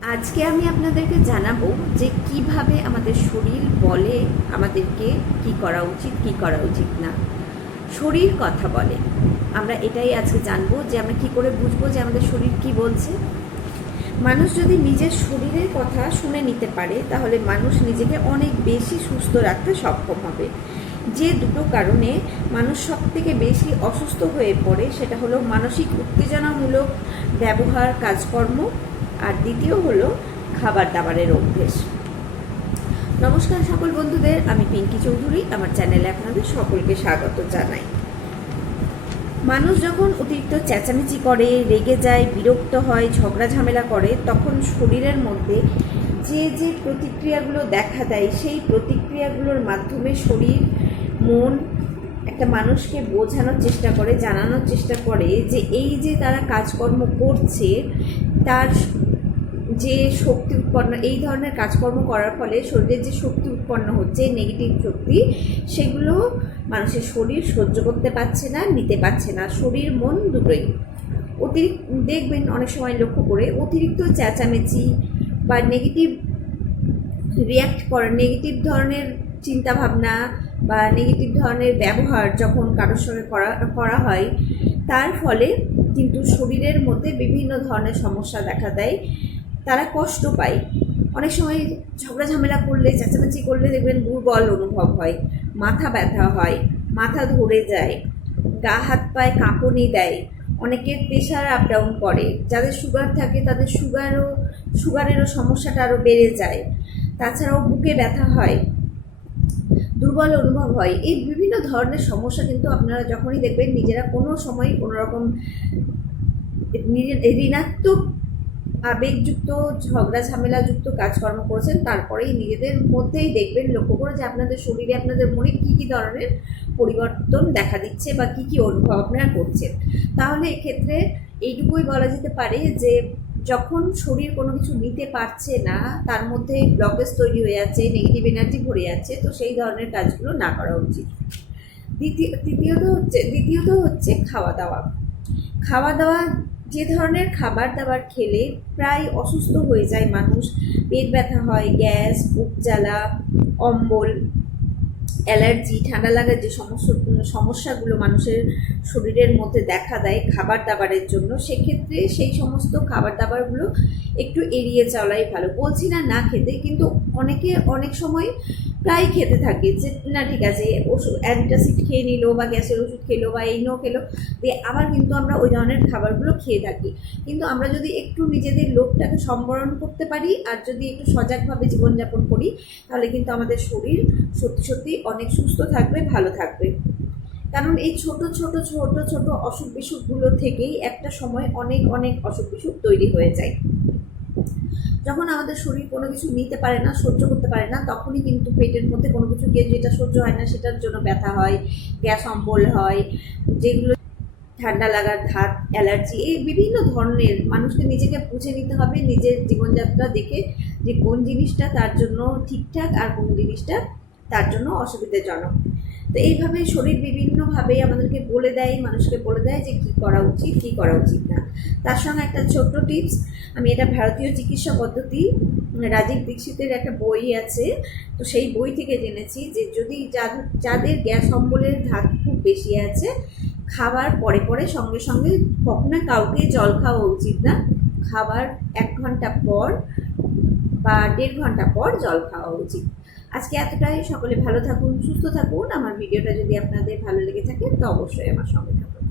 আজকে আমি আপনাদেরকে জানাবো যে কিভাবে আমাদের শরীর বলে আমাদেরকে কি করা উচিত কি করা উচিত না। শরীর কথা বলে, আমরা এটাই আজকে জানবো যে আমরা কি করে বুঝবো যে আমাদের শরীর কি বলছে। মানুষ যদি নিজের শরীরের কথা শুনে নিতে পারে তাহলে মানুষ নিজেকে অনেক বেশি সুস্থ রাখতে সক্ষম হবে। যে দুটো কারণে মানুষ সব থেকে বেশি অসুস্থ হয়ে পড়ে সেটা হলো মানসিক উত্তেজনামূলক ব্যবহার, কাজকর্ম, আর দ্বিতীয় হলো খাবার দাবারের অভ্যেস। নমস্কার সকল বন্ধুদের, আমি পিঙ্কি চৌধুরী, আমার চ্যানেলে আপনাদের সকলকে স্বাগত জানাই। মানুষ যখন অতিরিক্ত চেঁচামেচি করে, রেগে যায়, বিরক্ত হয়, ঝগড়া ঝামেলা করে, তখন শরীরের মধ্যে যে যে প্রতিক্রিয়াগুলো দেখা দেয় সেই প্রতিক্রিয়াগুলোর মাধ্যমে শরীর, মন একটা মানুষকে বোঝানোর চেষ্টা করে, জানানোর চেষ্টা করে যে এই যে তারা কাজকর্ম করছে তার যে শক্তি উৎপন্ন, এই ধরনের কাজকর্ম করার ফলে শরীরের যে শক্তি উৎপন্ন হচ্ছে, নেগেটিভ শক্তি, সেগুলো মানুষের শরীর সহ্য করতে পারছে না, নিতে পারছে না। শরীর মন দুটোই অতিরিক্ত, দেখবেন অনেক সময় লক্ষ্য করে অতিরিক্ত চেঁচামেচি বা নেগেটিভ রিয়্যাক্ট করে, নেগেটিভ ধরনের চিন্তাভাবনা বা নেগেটিভ ধরনের ব্যবহার যখন কারোর সঙ্গে করা হয়, তার ফলে কিন্তু শরীরের মধ্যে বিভিন্ন ধরনের সমস্যা দেখা দেয়। তারা কষ্ট পায়। অনেক সময় ঝগড়া ঝামেলা করলে, চেঁচামেচি করলে দেখবেন দুর্বল অনুভব হয়, মাথা ব্যথা হয়, মাথা ধরে যায়, গা হাত পায়ে কাঁপুনি দেয়, অনেকের প্রেশার আপ ডাউন করে, যাদের সুগার থাকে তাদের সুগারেরও সমস্যাটা আরও বেড়ে যায়। তাছাড়াও বুকে ব্যথা হয়, দুর্বল অনুভব হয়। এই বিভিন্ন ধরনের সমস্যা কিন্তু আপনারা যখনই দেখবেন নিজেরা কোনো সময় কোনোরকম ঋণাত্মক আবেগযুক্ত, ঝগড়া ঝামেলাযুক্ত কাজকর্ম করছেন, তারপরেই নিজেদের মধ্যেই দেখবেন, লক্ষ্য করে যে আপনাদের শরীরে, আপনাদের মনে কী কী ধরনের পরিবর্তন দেখা দিচ্ছে বা কী কী অনুভব আপনারা করছেন। তাহলে এক্ষেত্রে এইটুকুই বলা যেতে পারে যে যখন শরীর কোনো কিছু নিতে পারছে না, তার মধ্যে ব্লকেজ তৈরি হয়ে যাচ্ছে, নেগেটিভ এনার্জি ভরে যাচ্ছে, তো সেই ধরনের কাজগুলো না করা উচিত। দ্বিতীয়ত হচ্ছে খাওয়া দাওয়া। যে ধরনের খাবার দাবার খেলে প্রায় অসুস্থ হয়ে যায় মানুষ, পেট ব্যথা হয়, গ্যাস, বুক জ্বালা, অম্বল, অ্যালার্জি, ঠান্ডা লাগার যে সমস্যাগুলো মানুষের শরীরের মধ্যে দেখা দেয় খাবার দাবারের জন্য, সেক্ষেত্রে সেই সমস্ত খাবার দাবারগুলো একটু এড়িয়ে চলাই ভালো। বলছি না না খেতে, কিন্তু অনেকে অনেক সময় প্রায় খেতে থাকে যে না ঠিক আছে, ওষুধ অ্যান্টাসিড খেয়ে নিল বা গ্যাসের ওষুধ খেলো বা এই খেলো, দিয়ে আবার কিন্তু আমরা ওই ধরনের খাবারগুলো খেয়ে থাকি। কিন্তু আমরা যদি একটু নিজেদের লোভটাকে সম্বরণ করতে পারি আর যদি একটু সজাগভাবে জীবনযাপন করি, তাহলে কিন্তু আমাদের শরীর সত্যি সত্যি অনেক সুস্থ থাকবে, ভালো থাকবে। কারণ এই ছোট ছোট ছোট ছোট অসুখ বিসুখগুলো থেকেই একটা সময় অনেক অনেক অসুখ বিসুখ তৈরি হয়ে যায়। যখন আমাদের শরীর কোনো কিছু নিতে পারে না, সহ্য করতে পারে না, তখনই কিন্তু পেটের মধ্যে কোনো কিছু গিয়ে যেটা সহ্য হয় না সেটার জন্য ব্যথা হয়, গ্যাস অম্বল হয়, যেগুলো ঠান্ডা লাগার ধাত, অ্যালার্জি, এই বিভিন্ন ধরনের। মানুষকে নিজেকে বুঝে নিতে হবে, নিজের জীবনযাত্রা দেখে, যে কোন জিনিসটা তার জন্য ঠিকঠাক আর কোন জিনিসটা তার জন্য অসুবিধাজনক। তো এইভাবে শরীর বিভিন্নভাবে আমাদেরকে বলে দেয়, মানুষকে বলে দেয় যে কী করা উচিত কী করা উচিত না। তার সঙ্গে একটা ছোট্ট টিপস, আমি এটা ভারতীয় চিকিৎসা পদ্ধতি, রাজীব দীক্ষিতের একটা বই আছে, তো সেই বই থেকে জেনেছি যে যদি যাদের গ্যাস অম্বলের ধাত খুব বেশি আছে, খাবার পরে পরে সঙ্গে সঙ্গে কখনো কাউকে জল খাওয়া উচিত না। খাবার 1 ঘন্টা পর বা 1.5 ঘন্টা পর জল খাওয়া উচিত। আজকে এতটাই। সকলে ভালো থাকুন, সুস্থ থাকুন। আমার ভিডিওটা যদি আপনাদের ভালো লেগে থাকে তো অবশ্যই আমার সঙ্গে থাকুন।